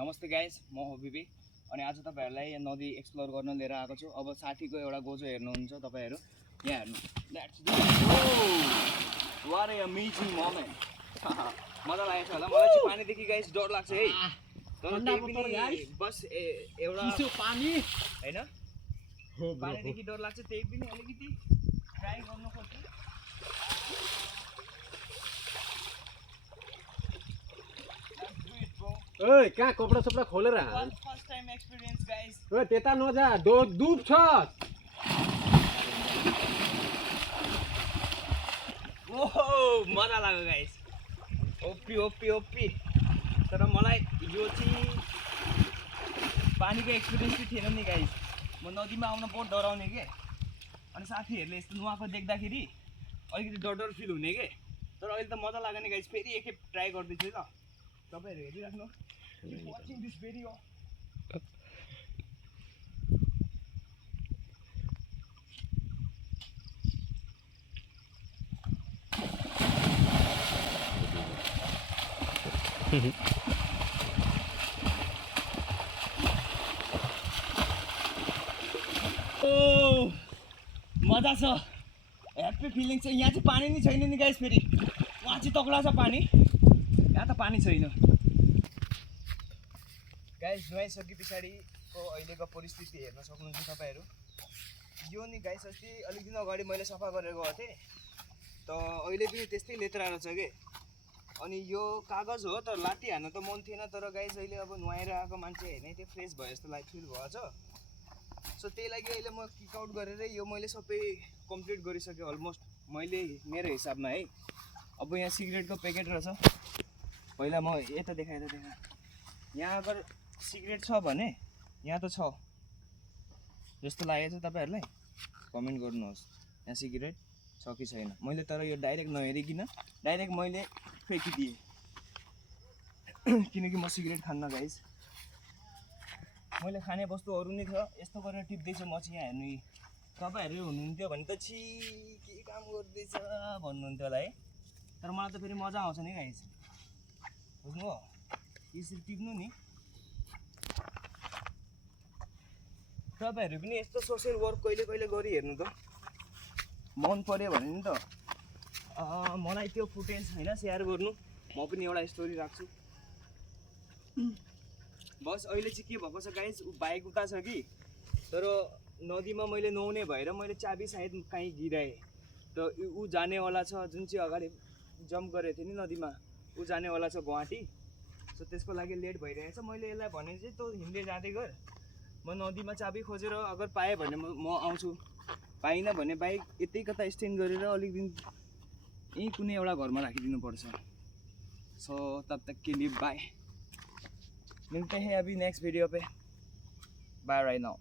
नमस्ते गाइस, म हो बिबी अनि आज तपाईहरुलाई नदी एक्सप्लोर गर्न लिएर आएको छु। अब साथीको एउटा गोजो हेर्नुहुन्छ तपाईहरु। यहाँ हेर्नु। Let's go. What a amazing moment. मजा लागेछ होला। मलाई चाहिँ पानीदेखि गाइस डर लाग्छ है। तर त्यही पनि बस एउटा चिसो पानी हैन। पानीदेखि डर लाग्छ, त्यही पनि अलिकति ट्राई गर्न खोज्छु। ओए कहाँ कपडा सपडा खोलेर फर्स्ट टाइम एक्सपीरियंस गाइस। ओए त्यता नजा डुब छ। ओहो मजा लाग्यो गाइस। OP OP OP. तर मलाई यो चाहिँ पानीको एक्सपिरियन्स चाहिँ थिएन नि गाइस। म नदीमा आउन बहुत डराउने के। अनि साथीहरूले यस्तो नुहाएको देख्दाखेरि अलिकति डर फिल हुने के। तर अहिले त मजा लाग्यो नि गाइस। फेरि एकखेप ट्राई गर्दैछु ल। तपाईहरु हेरिराख्नु। Watching this video. मजा छ। ह्याप्पी फिलिङ छ। यहाँ चाहिँ पानी नै छैन नि गाइस। फेरि वहाँ चाहिँ तक्ला छ पानी, यहाँ त पानी छैन गाइस। नुहाइसके पछाडिको अहिलेको परिस्थिति हेर्न सक्नुहुन्छ तपाईहरु। यो नि गाइस अस्ति अलिक दिन अगाडि मैले सफा गरेर गएको थिएँ, त अहिले पनि त्यस्तै लेत्रा रहेछ के। अनि यो कागज हो तर लात्ती हान्न त मन थिएन। तर गाइस अहिले अब नुहाएर आएको मान्छे हेर्ने त्यो फ्रेस भयो जस्तो लागि फिल भएछ। सो त्यही लागि अहिले म किक आउट गरेर यो मैले सबै कम्प्लिट गरिसकेँ अलमोस्ट, मैले मेरो हिसाबमा है। अब यहाँ सिगरेटको प्याकेट रहेछ। पहिला म यता देखाएर देखा। यहाँ अगर सिगरेट छ भने यहाँ त छ जस्तो लागेको छ। तपाईहरुलाई कमेन्ट गर्नुहोस् यहाँ सिगरेट छ कि छैन। मैले तर यो डाइरेक्ट नहेरिकन डाइरेक्ट मैले फ्याँकिदिएँ किनकि म सिगरेट खान्न गाइस। मैले खाने वस्तुहरू नै छ। यस्तो गरेर टिप्दैछु म चाहिँ। यहाँ हेर्नु, तपाईहरु हुनुहुन्थ्यो भने त छि के काम गर्दैछ भन्नुहुन्थ्यो होला है। तर मलाई त फेरि मजा आउँछ नि गाइस। बुझ्नु हो, यसरी टिप्नु नि। तपाईहरु पनि यस्तो सोसियल वर्क कहिले कहिले गरी हेर्नु त, मन पर्यो भने नि त मलाई त्यो फुटेज हैन शेयर गर्नु। म पनि एउटा स्टोरी राख्छु। बस अहिले चाहिँ के भएको छ गाइस, बाइक उता छ कि। तर नदीमा मैले नुहाउने भएर मैले चाबी सायद कहीँ गिराएँ। त ऊ जानेवाला छ, जुन चाहिँ अगाडि जम्प गरेको थिएँ नि नदीमा, ऊ जानेवाला छ गुवाहाटी। सो त्यसको लागि लेट भइरहेछ। मैले यसलाई भने चाहिँ तँ हिँड्दै जाँदै गर, म नदीमा चाबी खोजेर अगर पाएँ भने म आउँछु। पाइनँ भने बाइक यतै कता स्ट्यान्ड गरेर अलिक दिन यहीँ कुनै एउटा घरमा राखिदिनु पर्छ। सो तब तक के लिए बाय। मिलते हैं अभी नेक्स्ट वीडियो पे। Bye right now.